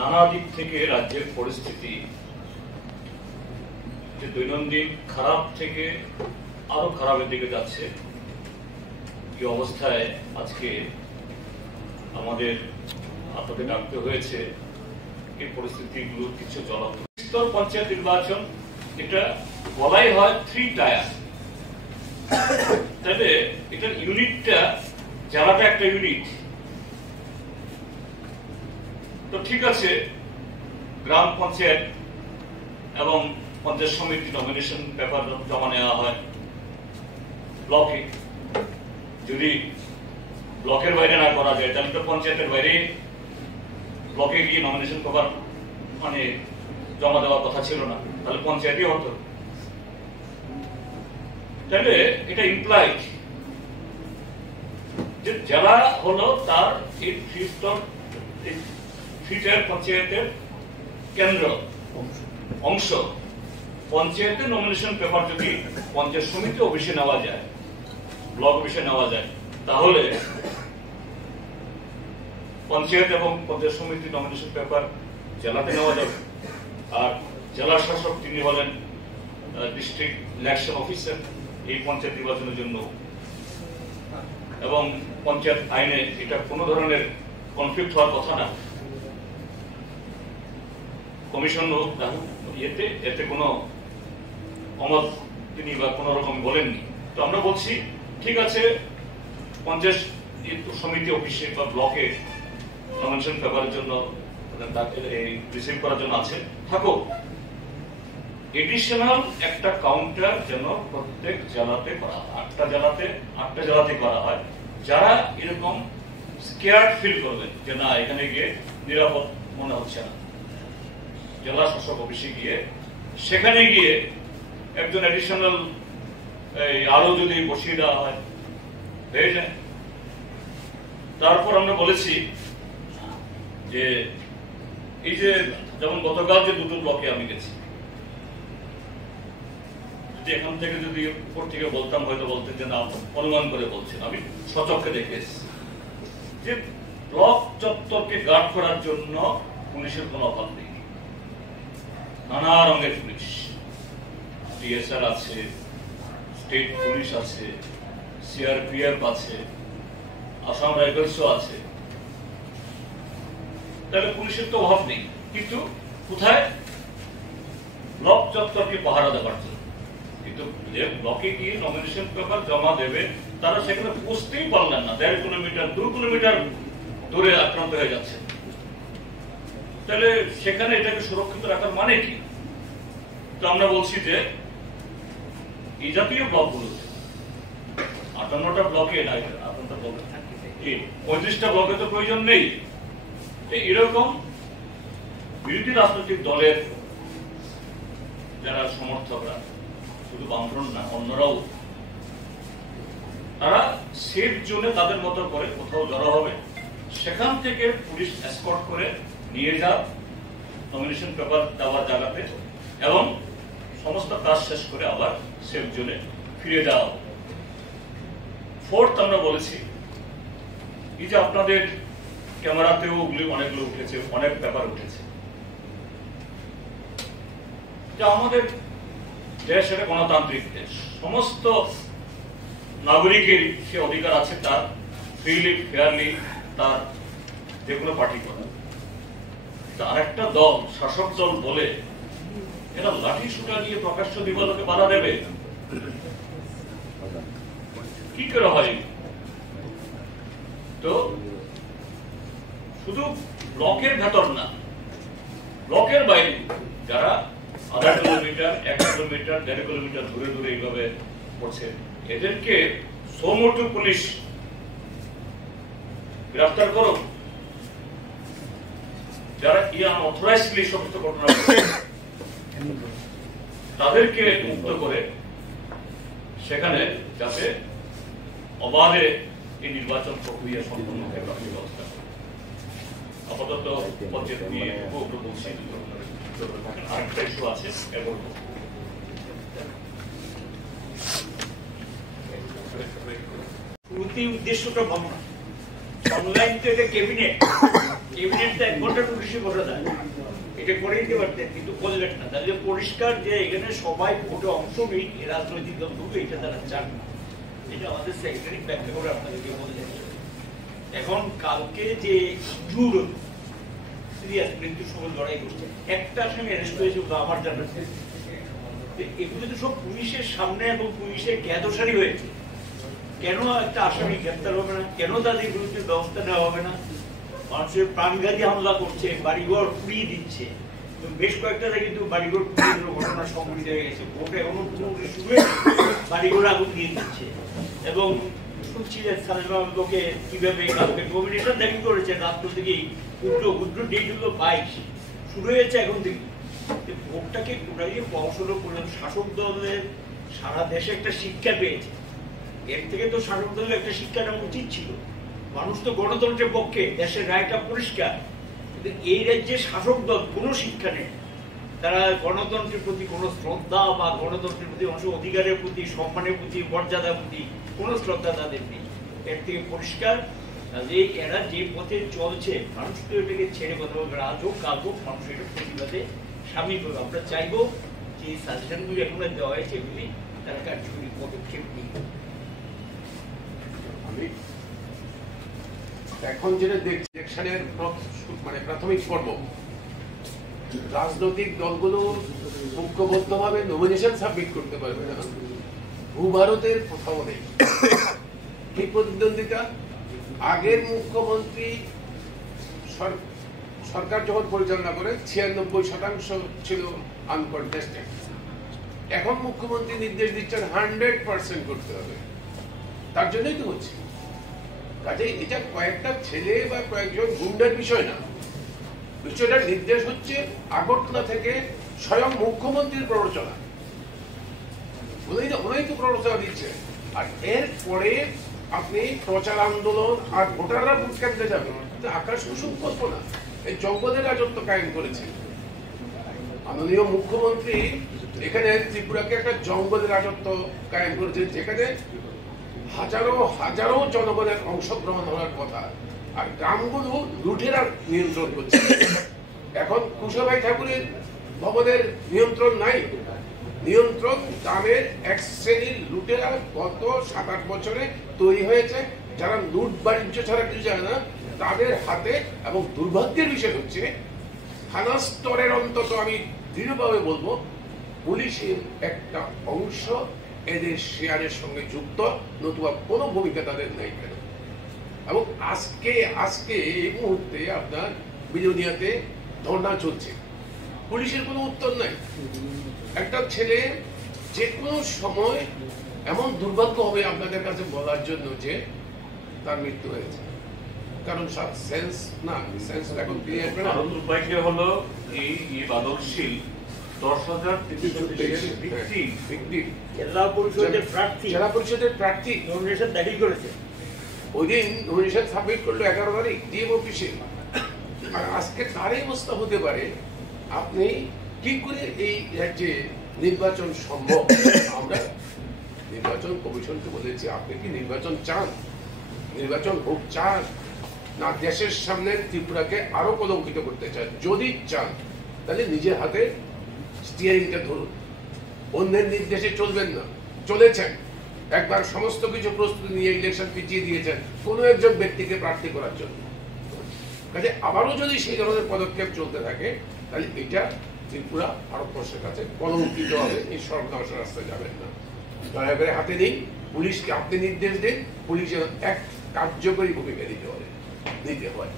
নানা দিক থেকে রাজ্যের পরিস্থিতি যে দৈনন্দিন খারাপ থেকে আরো খারাপের দিকে যাচ্ছে, এই অবস্থায় আজকে আমাদের আপনাদের ডাকতে হয়েছে এই পরিস্থিতিগুলো কিছু জলাত স্তর পঞ্চায়েত নির্বাচন, এটা বলাই হয় 3 টায়ার। তাহলে এটার ইউনিটটা জেলাটা একটা ইউনিট। তো ঠিক আছে, গ্রাম পঞ্চায়েত এবং পঞ্চায়েত সমিতি নমিনেশন পেপার জমা নেওয়া হয় ব্লকে। যদি ব্লকের বাইরে না করা যায় তাহলে তো পঞ্চায়েতের বাইরে ব্লকে গিয়ে নমিনেশন পেপার মানে জমা দেওয়ার কথা ছিল না, তাহলে পঞ্চায়েতই হতো। তাহলে এটা ইমপ্লাইড যে জেলা হলো তার এই 3 টায়ার পঞ্চায়েতের কেন্দ্র অংশ। পঞ্চায়েতের নমিনেশন পেপার যদি পঞ্চায়েত সমিতি অফিসে নেওয়া যায়, ব্লক অফিসে নেওয়া যায়, তাহলে পঞ্চায়েত এবং পঞ্চায়েত সমিতি নমিনেশন পেপার জেলাতে নেওয়া যাবে। আর জেলা শাসক তিনি হলেন ডিস্ট্রিক্ট ইলেকশন অফিসার এই পঞ্চায়েত নির্বাচনের জন্য, এবং পঞ্চায়েত আইনে এটা কোনো ধরনের কনফ্লিক্ট হওয়ার কথা না। কমিশন এতে কোনো অমত তিনি বা কোন রকম বলেননি। তো আমরা বলছি ঠিক আছে, পঞ্চায়েত সমিতি অফিসে বা ব্লকে নমিনেশন পেপারের জন্য রিসিভ করার জন্য আছে, থাকো। এডিশনাল একটা কাউন্টার যেন প্রত্যেক জেলাতে করা হয়, 8টা জেলাতে করা হয়। যারা এরকম স্কেয়ার্ড ফিল করবেন যে না এখানে গিয়ে নিরাপদ মনে হচ্ছে না, জেলা শাসক অফিসে গিয়ে সেখানে গিয়ে একজন এডিশনাল আরো যদি বসিয়ে দেওয়া হয় হয়ে যায়। তারপর আমরা বলেছি যে এই যে যেমন গতকাল যে 2টো ব্লকে আমি গেছি, যদি এখান থেকে যদি উপর থেকে বলতাম হয়তো বলতেন যে না অনুমান করে বলছেন, আমি সচক্ষে দেখে এসেছি যে ব্লক চত্বরকে গার্ড করার জন্য পুলিশের কোনো অভাব নেই। নানা রঙের পুলিশ, ডিএসআর আছে, স্টেট পুলিশ আছে, সিআরপিএফ আছে, আসাম রাইফেলসও আছে। তাহলে পুলিশের তো অভাব নেই, কিন্তু কোথায়? ব্লক চত্বরকে পাহারা দেওয়ার জন্য। কিন্তু যে ব্লকে গিয়ে নমিনেশন পেপার জমা দেবে তারা সেখানে পৌঁছতেই পারলেন না, 1.5 কিলোমিটার 2 কিলোমিটার দূরে আক্রান্ত হয়ে যাচ্ছে। তাহলে সেখানে এটাকে সুরক্ষিত রাখার মানে কি? তো আমরা বলছি যে এই জাতীয় ব্লকগুলোতে 58টা ব্লকে 35টা ব্লকে তো প্রয়োজন নেই। এরকম বিরোধী রাজনৈতিক দলের যারা সমর্থকরা, শুধু বামফ্রন্ট না অন্যরাও, তারা সেফ জোনে তাদের মতো করে কোথাও জড়ো হবে, সেখান থেকে পুলিশ এসকর্ট করে নিয়ে যাক নমিনেশন পেপার দেওয়ার জায়গাতে, এবং সমস্ত কাজ শেষ করে আবার সেফ জোনে ফিরে যাওয়া। 4th আমরা বলেছি এই যে আপনাদের ক্যামেরাতেও অনেকগুলো উঠেছে, অনেক পেপার উঠেছে, যে আমাদের দেশ একটা গণতান্ত্রিক দেশ, সমস্ত নাগরিকের সে অধিকার আছে তার ফ্রিলি ফেয়ারলি তার যে কোনো পার্টি করা। আরেকটা দল, শাসক দল বলে এরা লাঠি সুটা দিয়ে প্রকাশ্য দিবালোকে বাধা দেবে, কি করে হয়? তো শুধু ব্লকের ভেতর না, ব্লকের বাইরে যারা 0.5 কিলোমিটার 1 কিলোমিটার 1.5 কিলোমিটার দূরে দূরে এইভাবে পড়ছে, এদেরকে সোমোটো পুলিশ গ্রেফতার করো। যারা অথরাইজডলি সমস্ত ঘটনা তাদেরকে মুক্ত করে সেখানে যাতে অবাধে এই নির্বাচন প্রক্রিয়া সম্পন্ন হয় ব্যবস্থা। আপাতত পঞ্চায়েত নিয়ে বলছি, আরেকটা ইস্যু আছে এবং উদ্দেশ্যটা ভালো না। অনলাইন তো এটা ক্যাবিনেট ক্যাবিনেটটা 1 ঘন্টার বেশি বসা যায়, এটা করে দিতে পারতেন, কিন্তু করলেন না। তাহলে পরিষ্কার যে এখানে সবাই ভোটে অংশ নেই, রাজনৈতিক দলগুলো এটা তারা চান না। এটা আমাদের সেক্রেটারি ব্যাখ্যা করে আপনাদেরকে বলে যাচ্ছে। এখন কালকে যে জুর সিরিয়াস মৃত্যুর সঙ্গে লড়াই করছে, একটা সঙ্গে অ্যারেস্ট হয়েছে আমার জানা, এগুলো তো সব পুলিশের সামনে এবং পুলিশের জ্ঞাতসারি হয়েছে। কেন একটা আসামি গ্রেপ্তার হবে না? কেন তাদের বিরুদ্ধে ব্যবস্থা নেওয়া হবে না? মানুষের প্রাণঘাতী হামলা করছে, বাড়িঘর পুড়িয়ে দিচ্ছে, বেশ কয়েকটা কিন্তু বাড়িঘর পুড়িয়ে দেওয়ার ঘটনা সংঘটিত হয়ে গেছে। ভোটে এখনো পুরোপুরি শুরু বাড়িঘর আগুন দিয়ে দিচ্ছে। এবং শুনছি যে লোকে কিভাবে কালকে কমিউনিকেশন দাবি করেছে রাত্র থেকেই উগ্র ডেট হলো 22 শুরু হয়েছে এখন থেকে। ভোটটাকে টোটালি পড়াশোনা করলেন, শাসক দলের সারা দেশে একটা শিক্ষা পেয়েছে। এর থেকে তো শাসক দলের একটা শিক্ষা নেওয়া উচিত ছিল। মানুষ তো গণতন্ত্রের পক্ষে, দেশের রায়টা পরিষ্কার, কিন্তু এই রাজ্যে শাসক দল কোনো শিক্ষা নেই। তারা গণতন্ত্রের প্রতি কোনো শ্রদ্ধা বা গণতন্ত্রের প্রতি মানুষের অধিকারের প্রতি, সম্মানের প্রতি, মর্যাদার প্রতি কোনো শ্রদ্ধা তাদের নেই। এর থেকে পরিষ্কার যে এরা যে পথে চলছে, মানুষ তো এটাকে ছেড়ে কথা বলবে, আজ হোক কাল হোক মানুষ এটা প্রতিবাদে সামিল করবে। আমরা চাইবো যে সাজেশনগুলি এখন দেওয়া হয়েছে এগুলি তারা কার্যকরী পদক্ষেপ নিই। আমি এখন যেটা দেখছি ইলেকশনের মানে প্রাথমিক পর্ব, রাজনৈতিক দলগুলো ঐক্যবদ্ধভাবে নমিনেশন সাবমিট করতে পারবে না। ভূভারতের কোথাও নেই এই প্রতিদ্বন্দ্বিতা। আগের মুখ্যমন্ত্রী সরকার যখন পরিচালনা করে 96% ছিল আনকন্টেস্টেড। এখন মুখ্যমন্ত্রী নির্দেশ দিচ্ছেন 100% করতে হবে। তার জন্যই তো হচ্ছে। কাজে এটা কয়েকটা ছেলে বা কয়েকজন গুন্ডার বিষয় না, বিষয়টার নির্দেশ হচ্ছে আগরতলা থেকে স্বয়ং মুখ্যমন্ত্রীর প্ররোচনা। উনি তো প্ররোচনা দিচ্ছে। আর এরপরে আপনি প্রচার আন্দোলন আর ভোটাররা ভোট কেন্দ্রে যাবে, আকাশ কুসুম কল্পনা। এই জঙ্গলের রাজত্ব কায়েম করেছে মাননীয় মুখ্যমন্ত্রী। এখানে ত্রিপুরাকে একটা জঙ্গলের রাজত্ব কায়েম করেছে, যেখানে হাজারো হাজারো জনগণের অংশগ্রহণ হওয়ার কথা, আর গ্রামগুলো লুঠেরা নিয়ন্ত্রণ করছে। এখন কুশাভাই ঠাকুরের ভবনের নিয়ন্ত্রণ নাই, নিয়ন্ত্রণ গ্রামের এক শ্রেণীর লুটেরা গত 7-8 বছরে তৈরি হয়েছে, যারা লুট বাণিজ্য ছাড়া কিছু জানে না, তাদের হাতে। এবং দুর্ভাগ্যের বিষয় হচ্ছে থানা স্তরের অন্তত আমি দৃঢ়ভাবে বলবো পুলিশের একটা অংশ এদের শেয়ারের সঙ্গে যুক্ত, নতুবা কোনো ভূমিকা তাদের নেই কেন। এবং আজকে এই মুহূর্তে আপনার বিলোনিয়াতে ধর্ণা চলছে, পুলিশের কোনো উত্তর নাই। একটা ছেলে যে কোনো সময় এমন দুর্ভাগ্য হবে আপনাদের কাছে বলার জন্য যে তার মৃত্যু হয়েছে, কারণ সব সেন্স না, সেন্স এখন দিয়ে আসবে না। দুর্ভাগ্য হলো এই বাদকশীল 10,333 জেলা পরিষদের প্রার্থী নমিনেশন দাখিল করেছে। ওই দিন নমিনেশন সাবমিট করলো 11 তারিখ ডিএম অফিসে। আর আজকে তার এই অবস্থা হতে পারে, আপনি কি করে এই রাজ্যে নির্বাচন সম্ভব? আমরা নির্বাচন কমিশনকে বলেছি, আপনি কি নির্বাচন চান? নির্বাচন হোক চান না দেশের সামনে ত্রিপুরাকে আরো কলঙ্কিত করতে চান? যদি চান তাহলে নিজের হাতে স্টিয়ারিংটা ধরুন, অন্যের নির্দেশে চলবেন না। চলেছেন একবার সমস্ত কিছু প্রস্তুতি নিয়ে ইলেকশন পিছিয়ে দিয়েছেন কোনো একজন ব্যক্তিকে প্রার্থী করার জন্য। কাজে আবারও যদি সেই ধরনের পদক্ষেপ চলতে থাকে তাহলে এটা ত্রিপুরা ভারতবর্ষের কাছে কলঙ্কিত হবে। এই সর্বনাশের রাস্তায় যাবেন না। দয়া করে হাতে দিন, পুলিশকে আপনি নির্দেশ দিন, পুলিশের এক কার্যকরী ভূমিকা নিতে হয়।